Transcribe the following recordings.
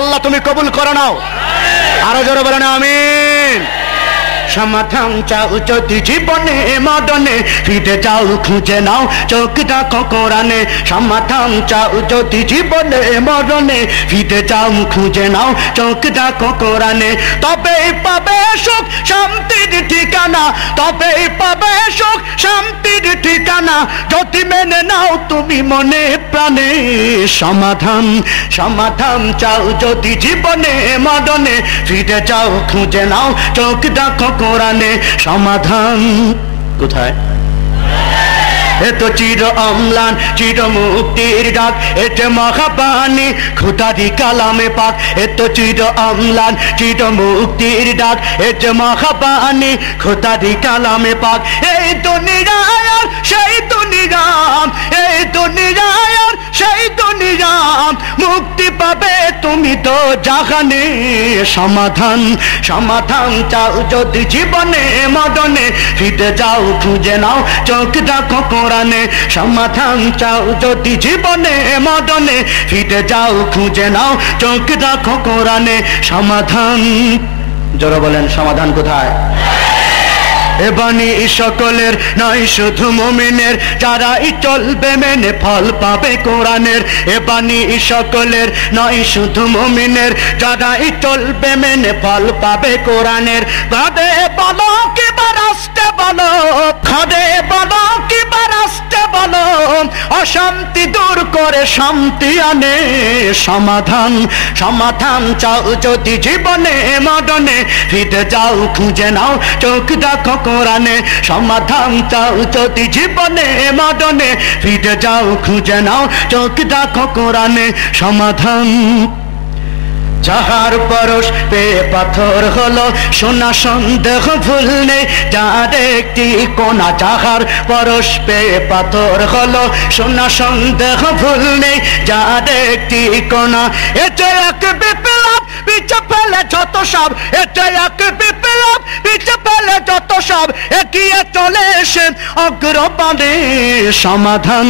আল্লাহ তুমি কবুল করো নাও। আরো জোরে বলেন আমিন। সমাধান চাও যদি জীবনে মদনে, ফিরে যাও খুঁজে নাও চোখ রাখো কোরআনে। সমাধান চাও যদি জীবনে মরণে, ফিরে যাও খুঁজে নাও চোখ রাখো কোরআনে। তবেই পাবে সুখ শান্তির ঠিকানা, তবেই পাবে সুখ শান্তির ঠিকানা, যদি মেনে নাও তুমি মনে প্রাণে। সমাধান সমাধান চাও যদি জীবনে মরণে, ফিরে যাও খুঁজে নাও চোখ রাখো কোরআনে। সমাধান কোথায়? এ তো চির অম্লান চির মুক্তির ডাক, এতে মহাবাণী খোদারি কালামে পাক। এ তো চির অম্লান চির মুক্তির ডাক, এতে মহাবাণী খোদারি কালামে পাক। এই দুনিয়ায় আর সেই দুনিয়াম, এই দুনিয়ায় আর সেই দুনিয়াম, মুক্তি পাবে তুমি তো জাহানে। সমাধান সমাধান চাও যদি জীবনে মদনে, ফিরে যাও খুঁজে নাও চোখ রাখো কোরআনে। সমাধান চাও যদি জীবনে মদনে, ফিরে যাও খুঁজে নাও চোখ রাখো কোরআনে। সমাধান জোরে বলেন সমাধান কোথায়? এ বাণী সকলের নয় শুধু মুমিনের, যারাই চলবে মেনে ফল পাবে কোরআনের। এ বাণী সকলের নয় শুধু মুমিনের, যারাই চলবে মেনে ফল পাবে কোরআনের। খাদে বলো কিবা রাস্তে বলো, খাদে বলো কিবা রাস্তে বলো, অশান্তি দূর করে শান্তি আনে। সমাধান সমাধান চাও যদি জীবনে মদনে, ফিরে যাও খুঁজে নাও চোখ রাখো কোরআনে। সমাধান চাও যদি জীবনে মদনে, ফিরে যাও খুঁজে নাও চোখ রাখো কোরআনে। সমাধান যাহার পরশ পেয়ে পাথর হলো, সোনা সন্দেহ ভুল নেই যার একটি কোনা। যাহার পরশ পেয়ে পাথর হলো, সোনা সন্দেহ ভুল নেই যার একটি কোনা। এটা এক বিপ্লব পিছে ফেলে যত সব, এটা এক বিপ্লব পিছে ফেলে যত সব, এগিয়ে চলে এসে অগ্রপানে। সমাধান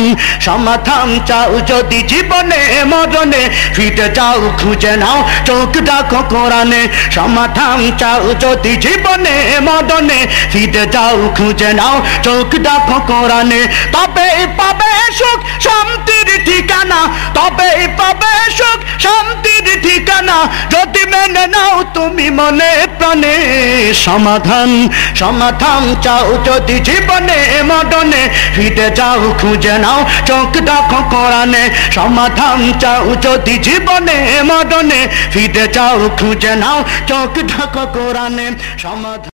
সমাধান চাও যদি জীবনে মরণে, ফিরে যাও খুঁজে নাও চোখ রাখো কোরআনে। সমাধান চাও যদি জীবনে মদনে, ফিরে যাও খুঁজে নাও চোখ রাখো কোরআনে। তবেই পাবে সুখ শান্তির ঠিকানা, তবেই পাবে সুখ শান্তির ঠিকানা, যদি মেনে নাও তুমি মনে প্রাণে। সমাধান সমাধান চাও যদি জীবনে মদনে, ফিরে যাও খুঁজে নাও চোখ রাখো কোরআনে। সমাধান চাও যদি জীবনে মদনে, ফিরে যাও খুঁজে নাও চোখ রাখো কোরআনে। সমাধান।